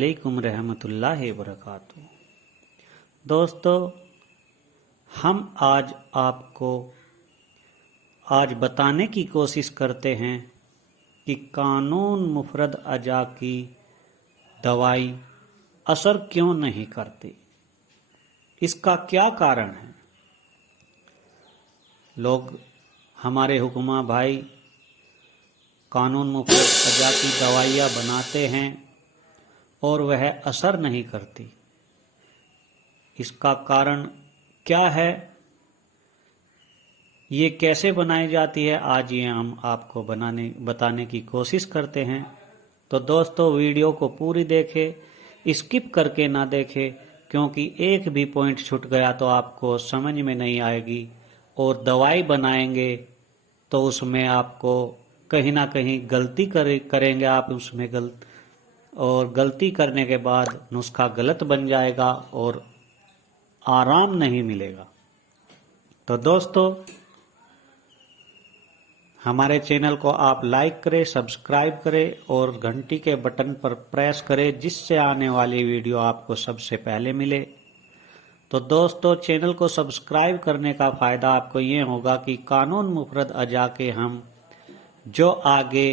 वालेकुम रहमतुल्लाहि वबरकातुहू। दोस्तों, हम आज बताने की कोशिश करते हैं कि कानून मुफरद अजा की दवाई असर क्यों नहीं करती। इसका क्या कारण है। लोग हमारे हुक्मा भाई कानून मुफरद अजा की दवाइयाँ बनाते हैं और वह असर नहीं करती। इसका कारण क्या है, ये कैसे बनाई जाती है, आज ये हम आपको बताने की कोशिश करते हैं। तो दोस्तों, वीडियो को पूरी देखें, स्किप करके ना देखें, क्योंकि एक भी पॉइंट छूट गया तो आपको समझ में नहीं आएगी। और दवाई बनाएंगे तो उसमें आपको कहीं ना कहीं गलती करेंगे आप उसमें और गलती करने के बाद नुस्खा गलत बन जाएगा और आराम नहीं मिलेगा। तो दोस्तों, हमारे चैनल को आप लाइक करें, सब्सक्राइब करें और घंटी के बटन पर प्रेस करें, जिससे आने वाली वीडियो आपको सबसे पहले मिले। तो दोस्तों, चैनल को सब्सक्राइब करने का फ़ायदा आपको ये होगा कि कानून मुफरद अजा के हम जो आगे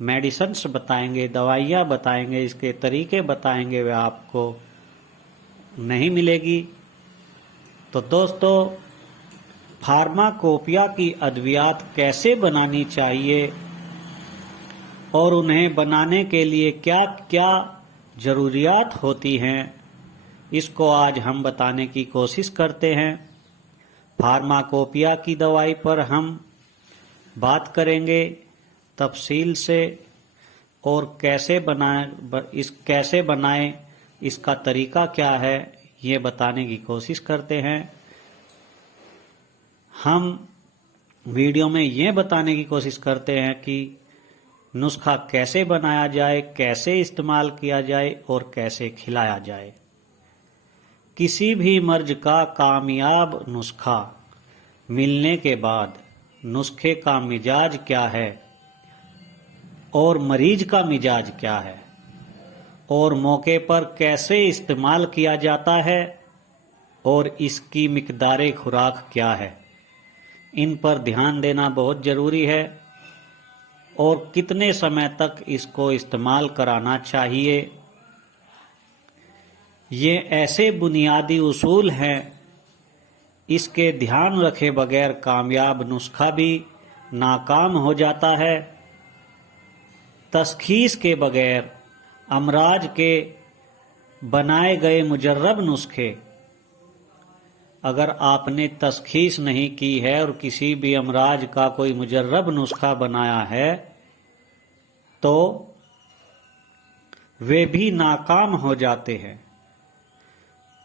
मेडिसिन्स बताएंगे, दवाइयाँ बताएंगे, इसके तरीके बताएंगे, वे आपको नहीं मिलेगी। तो दोस्तों, फार्माकोपिया की अद्वियात कैसे बनानी चाहिए और उन्हें बनाने के लिए क्या क्या ज़रूरियात होती हैं, इसको आज हम बताने की कोशिश करते हैं। फार्माकोपिया की दवाई पर हम बात करेंगे तफसील से, और कैसे बनाएं, इसका तरीका क्या है, ये बताने की कोशिश करते हैं। हम वीडियो में ये बताने की कोशिश करते हैं कि नुस्खा कैसे बनाया जाए, कैसे इस्तेमाल किया जाए और कैसे खिलाया जाए। किसी भी मर्ज का कामयाब नुस्खा मिलने के बाद नुस्खे का मिजाज क्या है और मरीज का मिजाज क्या है और मौके पर कैसे इस्तेमाल किया जाता है और इसकी मिकदारे खुराक क्या है, इन पर ध्यान देना बहुत ज़रूरी है। और कितने समय तक इसको इस्तेमाल कराना चाहिए, ये ऐसे बुनियादी उसूल हैं, इसके ध्यान रखे बगैर कामयाब नुस्खा भी नाकाम हो जाता है। तशखीस के बगैर अमराज के बनाए गए मुजर्रब नुस्खे, अगर आपने तशखीस नहीं की है और किसी भी अमराज का कोई मुजर्रब नुस्खा बनाया है तो वे भी नाकाम हो जाते हैं।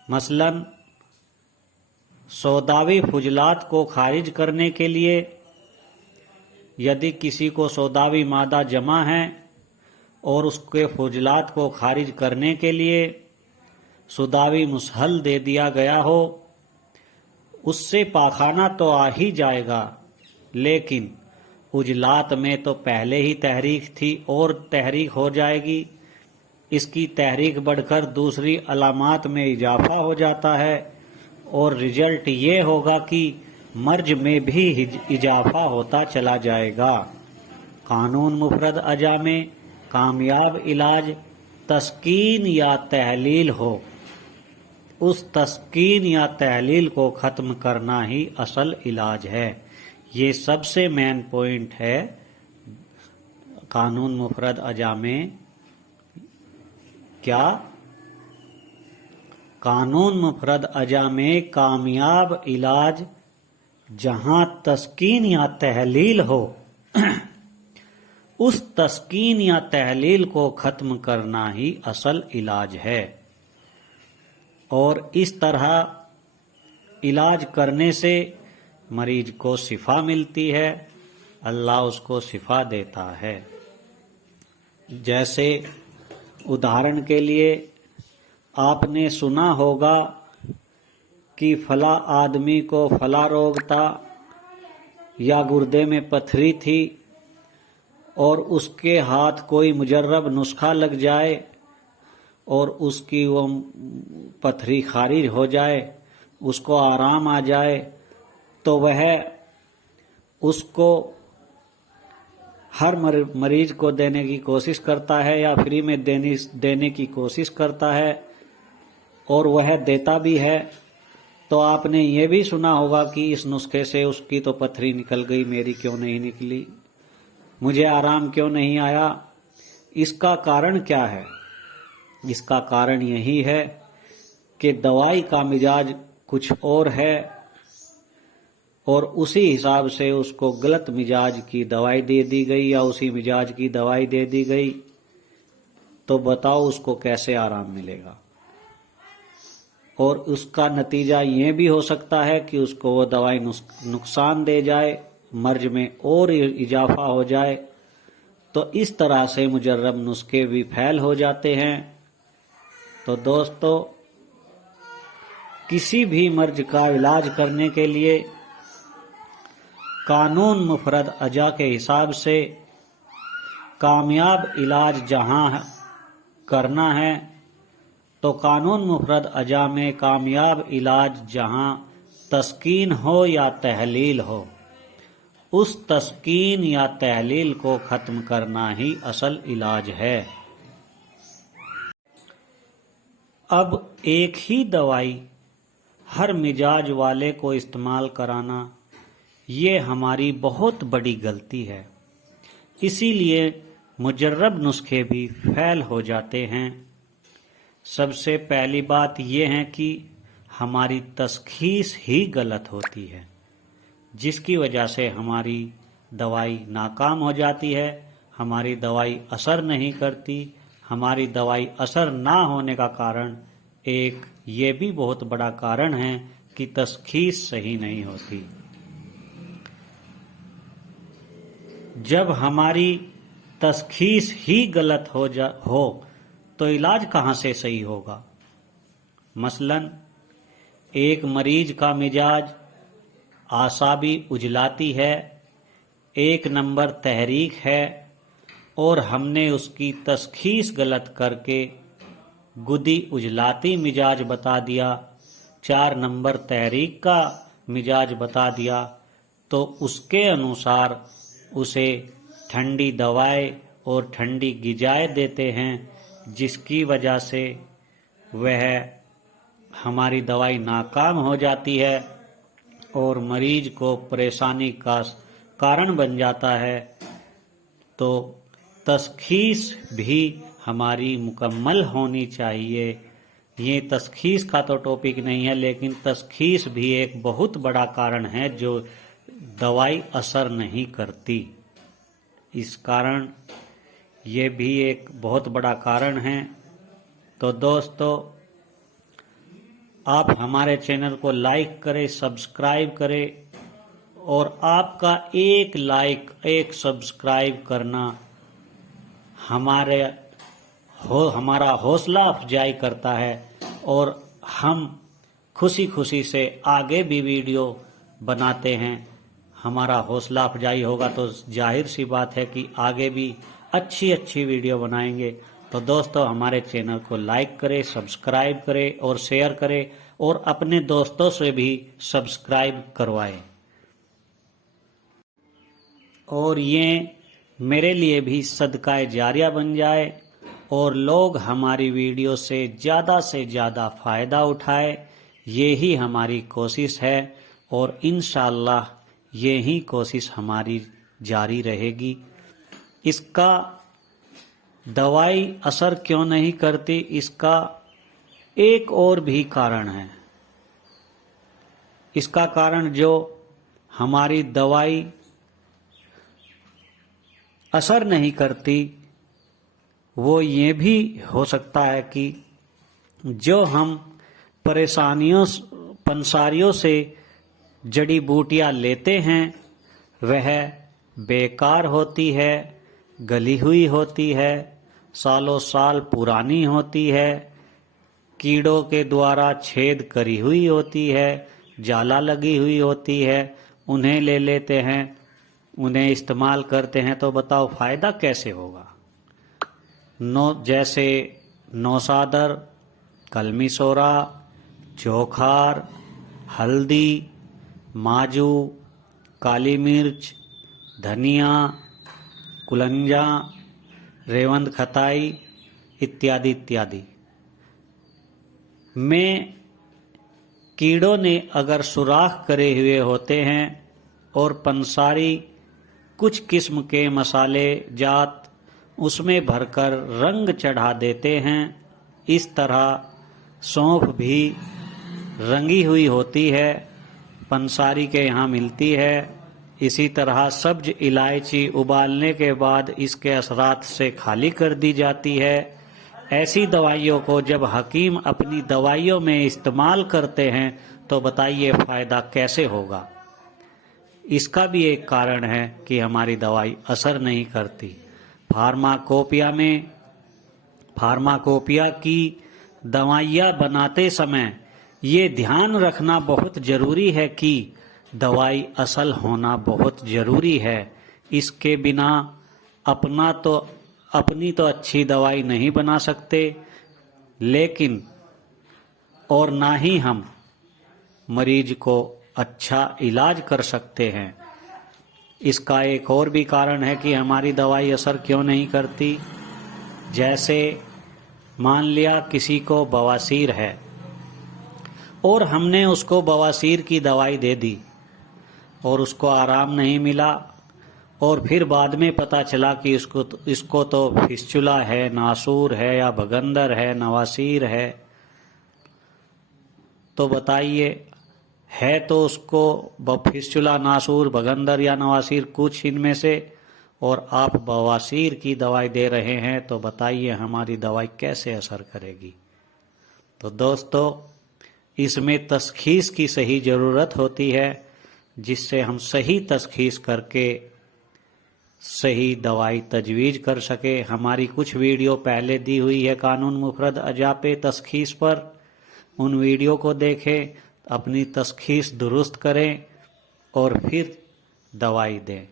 मसलन सौदावी फुजलात को खारिज करने के लिए, यदि किसी को सौदावी मादा जमा है और उसके फुजलात को खारिज करने के लिए सुदावी मुसहल दे दिया गया हो, उससे पाखाना तो आ ही जाएगा, लेकिन उजलात में तो पहले ही तहरीक थी और तहरीक हो जाएगी। इसकी तहरीक बढ़कर दूसरी अलामात में इजाफा हो जाता है और रिजल्ट ये होगा कि मर्ज में भी इजाफा होता चला जाएगा। कानून मुफरद अजा में कामयाब इलाज तस्कीन या तहलील हो, उस तस्कीन या तहलील को ख़त्म करना ही असल इलाज है। ये सबसे मेन पॉइंट है कानून मुफरद अजा में। क्या कानून मुफरद अजा में कामयाब इलाज जहां तस्कीन या तहलील हो, उस तस्कीन या तहलील को ख़त्म करना ही असल इलाज है। और इस तरह इलाज करने से मरीज को शिफा मिलती है, अल्लाह उसको शिफा देता है। जैसे उदाहरण के लिए आपने सुना होगा कि फला आदमी को फला रोग था या गुर्दे में पथरी थी और उसके हाथ कोई मुजर्रब नुस्खा लग जाए और उसकी वो पथरी खारिज हो जाए, उसको आराम आ जाए, तो वह उसको हर मरीज को देने की कोशिश करता है या फ्री में देने की कोशिश करता है, और वह देता भी है। तो आपने ये भी सुना होगा कि इस नुस्खे से उसकी तो पथरी निकल गई, मेरी क्यों नहीं निकली, मुझे आराम क्यों नहीं आया। इसका कारण क्या है? इसका कारण यही है कि दवाई का मिजाज कुछ और है और उसी हिसाब से उसको गलत मिजाज की दवाई दे दी गई या उसी मिजाज की दवाई दे दी गई, तो बताओ उसको कैसे आराम मिलेगा। और उसका नतीजा ये भी हो सकता है कि उसको वो दवाई नुकसान दे जाए, मर्ज में और इजाफा हो जाए। तो इस तरह से मुजर्रब नुस्खे भी फैल हो जाते हैं। तो दोस्तों, किसी भी मर्ज का इलाज करने के लिए कानून मुफरद अजा के हिसाब से कामयाब इलाज जहां करना है, तो कानून मुफरद अजा में कामयाब इलाज जहां तस्कीन हो या तहलील हो, उस तस्कीन या तहलील को खत्म करना ही असल इलाज है। अब एक ही दवाई हर मिजाज वाले को इस्तेमाल कराना, ये हमारी बहुत बड़ी गलती है। इसीलिए मुजर्रब नुस्खे भी फैल हो जाते हैं। सबसे पहली बात यह है कि हमारी तशखीस ही गलत होती है, जिसकी वजह से हमारी दवाई नाकाम हो जाती है, हमारी दवाई असर नहीं करती। हमारी दवाई असर ना होने का कारण एक ये भी बहुत बड़ा कारण है कि तशखीस सही नहीं होती। जब हमारी तशखीस ही गलत हो तो इलाज कहाँ से सही होगा? मसलन एक मरीज का मिजाज आसाबी उजलाती है, 1 नंबर तहरीक है, और हमने उसकी तशखीस गलत करके गुदी उजलाती मिजाज बता दिया, 4 नंबर तहरीक का मिजाज बता दिया, तो उसके अनुसार उसे ठंडी दवाएं और ठंडी गिजाएं देते हैं, जिसकी वजह से वह हमारी दवाई नाकाम हो जाती है और मरीज को परेशानी का कारण बन जाता है। तो तशखीस भी हमारी मुकम्मल होनी चाहिए। ये तशखीस का तो टॉपिक नहीं है, लेकिन तशखीस भी एक बहुत बड़ा कारण है जो दवाई असर नहीं करती। इस कारण ये भी एक बहुत बड़ा कारण है। तो दोस्तों, आप हमारे चैनल को लाइक करें, सब्सक्राइब करें, और आपका एक लाइक, एक सब्सक्राइब करना हमारा हौसला अफजाई करता है, और हम खुशी खुशी से आगे भी वीडियो बनाते हैं। हमारा हौसला अफजाई होगा तो जाहिर सी बात है कि आगे भी अच्छी अच्छी वीडियो बनाएंगे। तो दोस्तों, हमारे चैनल को लाइक करें, सब्सक्राइब करें और शेयर करें, और अपने दोस्तों से भी सब्सक्राइब करवाएं। और ये मेरे लिए भी सदका जारिया बन जाए और लोग हमारी वीडियो से ज़्यादा फ़ायदा उठाए। ये ही हमारी कोशिश है, और इंशाअल्लाह ये ही कोशिश हमारी जारी रहेगी। इसका दवाई असर क्यों नहीं करती, इसका एक और भी कारण है। इसका कारण जो हमारी दवाई असर नहीं करती, वो ये भी हो सकता है कि जो हम पंसारियों से जड़ी बूटियां लेते हैं वह बेकार होती है, गली हुई होती है, सालों साल पुरानी होती है, कीड़ों के द्वारा छेद करी हुई होती है, जाला लगी हुई होती है। उन्हें ले लेते हैं, उन्हें इस्तेमाल करते हैं, तो बताओ फायदा कैसे होगा? जैसे नौसादर, कलमी सोरा, चोखार, हल्दी, माजू, काली मिर्च, धनिया, कुलंजा, रेवंद खताई इत्यादि इत्यादि में कीड़ों ने अगर सुराख करे हुए होते हैं और पंसारी कुछ किस्म के मसाले जात उसमें भरकर रंग चढ़ा देते हैं। इस तरह सौंफ भी रंगी हुई होती है, पंसारी के यहाँ मिलती है। इसी तरह सब्ज इलायची उबालने के बाद इसके असरात से खाली कर दी जाती है। ऐसी दवाइयों को जब हकीम अपनी दवाइयों में इस्तेमाल करते हैं तो बताइए फ़ायदा कैसे होगा। इसका भी एक कारण है कि हमारी दवाई असर नहीं करती। फार्माकोपिया की दवाइयाँ बनाते समय ये ध्यान रखना बहुत ज़रूरी है कि दवाई असल होना बहुत ज़रूरी है। इसके बिना अपनी तो अच्छी दवाई नहीं बना सकते, लेकिन और ना ही हम मरीज को अच्छा इलाज कर सकते हैं। इसका एक और भी कारण है कि हमारी दवाई असर क्यों नहीं करती। जैसे मान लिया किसी को बवासीर है और हमने उसको बवासीर की दवाई दे दी और उसको आराम नहीं मिला, और फिर बाद में पता चला कि इसको तो फिस्चुला है, नासूर है या भगंदर है, नवासीर है। तो बताइए, है तो उसको फिस्चुला, नासूर, भगंदर या नवासीर कुछ इनमें से, और आप बवासीर की दवाई दे रहे हैं, तो बताइए हमारी दवाई कैसे असर करेगी। तो दोस्तों, इसमें तशखीस की सही ज़रूरत होती है, जिससे हम सही तशखीस करके सही दवाई तजवीज़ कर सके। हमारी कुछ वीडियो पहले दी हुई है कानून मुफरद अजापे तशखीस पर, उन वीडियो को देखें, अपनी तशखीस दुरुस्त करें और फिर दवाई दें,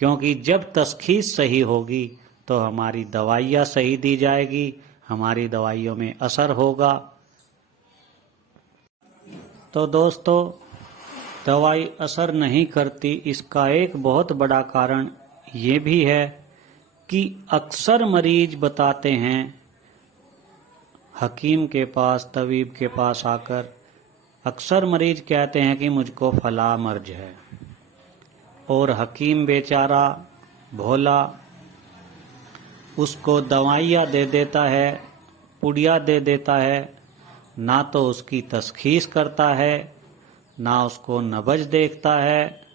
क्योंकि जब तशखीस सही होगी तो हमारी दवाइयाँ सही दी जाएगी, हमारी दवाइयों में असर होगा। तो दोस्तों, दवाई असर नहीं करती, इसका एक बहुत बड़ा कारण ये भी है कि अक्सर मरीज बताते हैं हकीम के पास, तबीब के पास आकर, अक्सर मरीज कहते हैं कि मुझको फला मर्ज है, और हकीम बेचारा भोला उसको दवाइयाँ दे देता है, पुड़िया दे देता है, ना तो उसकी तशखीस करता है, ना उसको नब्ज देखता है,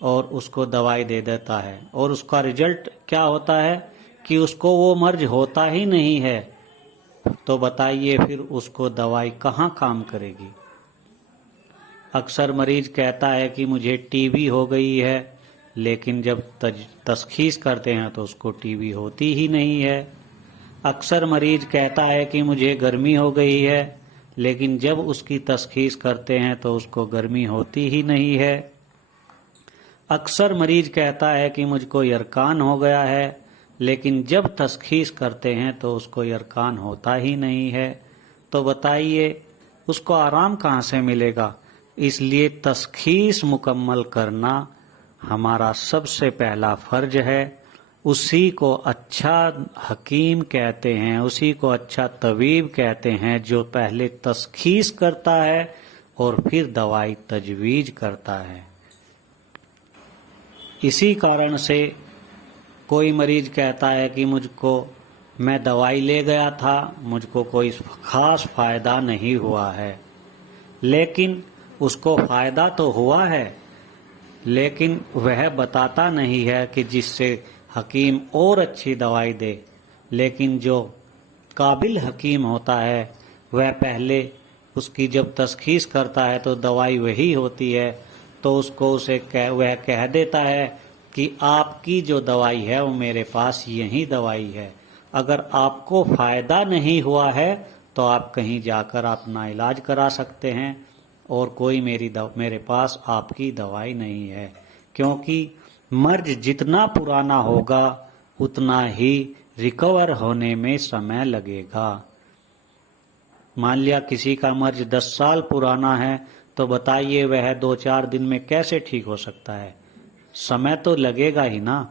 और उसको दवाई दे देता है, और उसका रिजल्ट क्या होता है कि उसको वो मर्ज होता ही नहीं है। तो बताइए फिर उसको दवाई कहाँ काम करेगी। अक्सर मरीज कहता है कि मुझे टीबी हो गई है, लेकिन जब तशखीस करते हैं तो उसको टीबी होती ही नहीं है। अक्सर मरीज कहता है कि मुझे गर्मी हो गई है, लेकिन जब उसकी तशखीस करते हैं तो उसको गर्मी होती ही नहीं है। अक्सर मरीज कहता है कि मुझको यरकान हो गया है, लेकिन जब तशखीस करते हैं तो उसको यरकान होता ही नहीं है। तो बताइए उसको आराम कहाँ से मिलेगा। इसलिए तशखीस मुकम्मल करना हमारा सबसे पहला फर्ज है। उसी को अच्छा हकीम कहते हैं, उसी को अच्छा तबीब कहते हैं, जो पहले तशखीस करता है और फिर दवाई तजवीज़ करता है। इसी कारण से कोई मरीज कहता है कि मैं दवाई ले गया था, मुझको कोई ख़ास फ़ायदा नहीं हुआ है, लेकिन उसको फ़ायदा तो हुआ है, लेकिन वह बताता नहीं है कि जिससे हकीम और अच्छी दवाई दे। लेकिन जो काबिल हकीम होता है वह पहले उसकी जब तशखीस करता है तो दवाई वही होती है, तो उसको वह कह देता है कि आपकी जो दवाई है वो मेरे पास यही दवाई है। अगर आपको फ़ायदा नहीं हुआ है तो आप कहीं जाकर अपना इलाज करा सकते हैं, और कोई मेरे पास आपकी दवाई नहीं है। क्योंकि मर्ज जितना पुराना होगा उतना ही रिकवर होने में समय लगेगा। मान लिया किसी का मर्ज 10 साल पुराना है, तो बताइए वह 2-4 दिन में कैसे ठीक हो सकता है? समय तो लगेगा ही ना।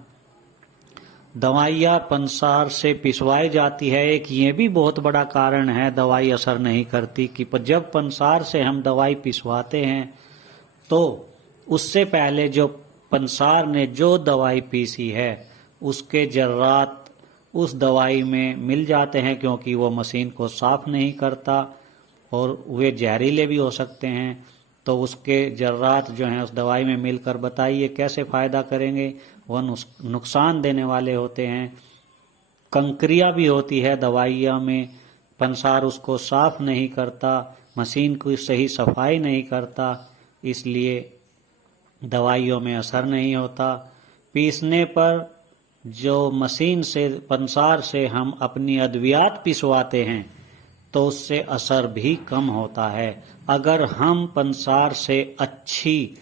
दवाइयाँ पंसार से पिसवाई जाती है, एक ये भी बहुत बड़ा कारण है दवाई असर नहीं करती कि जब पंसार से हम दवाई पिसवाते हैं तो उससे पहले जो पंसार ने जो दवाई पीसी है उसके जर्रात उस दवाई में मिल जाते हैं, क्योंकि वो मशीन को साफ नहीं करता और वे जहरीले भी हो सकते हैं। तो उसके जर्रात जो हैं उस दवाई में मिलकर बताइए कैसे फ़ायदा करेंगे? वह नुकसान देने वाले होते हैं। कंक्रिया भी होती है दवाइयाँ में, पंसार उसको साफ नहीं करता, मशीन की सही सफाई नहीं करता, इसलिए दवाइयों में असर नहीं होता। पीसने पर जो मशीन से पंसार से हम अपनी अद्वियात पिसवाते हैं तो उससे असर भी कम होता है। अगर हम पंसार से अच्छी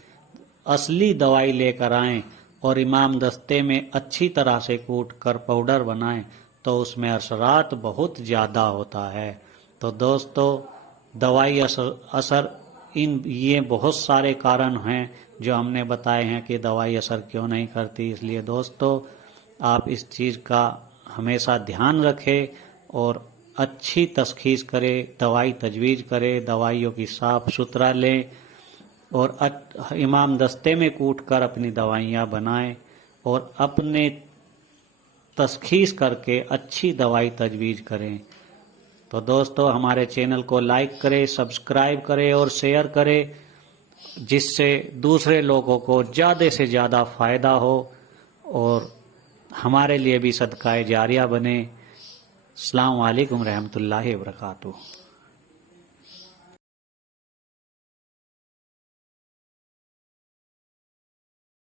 असली दवाई लेकर आएं और इमाम दस्ते में अच्छी तरह से कूट कर पाउडर बनाएं तो उसमें असरात बहुत ज़्यादा होता है। तो दोस्तों, दवाई असर इन ये बहुत सारे कारण हैं जो हमने बताए हैं कि दवाई असर क्यों नहीं करती। इसलिए दोस्तों, आप इस चीज़ का हमेशा ध्यान रखें और अच्छी तशख़ीस करें, दवाई तजवीज़ करें, दवाइयों की साफ़ सुथरा लें और इमाम दस्ते में कूट कर अपनी दवाइयाँ बनाएं और अपने तशख़ीस करके अच्छी दवाई तजवीज़ करें। तो दोस्तों, हमारे चैनल को लाइक करें, सब्सक्राइब करें और शेयर करें, जिससे दूसरे लोगों को ज़्यादा से ज़्यादा फ़ायदा हो और हमारे लिए भी सदकाए जारिया बने। अस्सलामु अलैकुम रहमतुल्लाहि व बरकातुहू।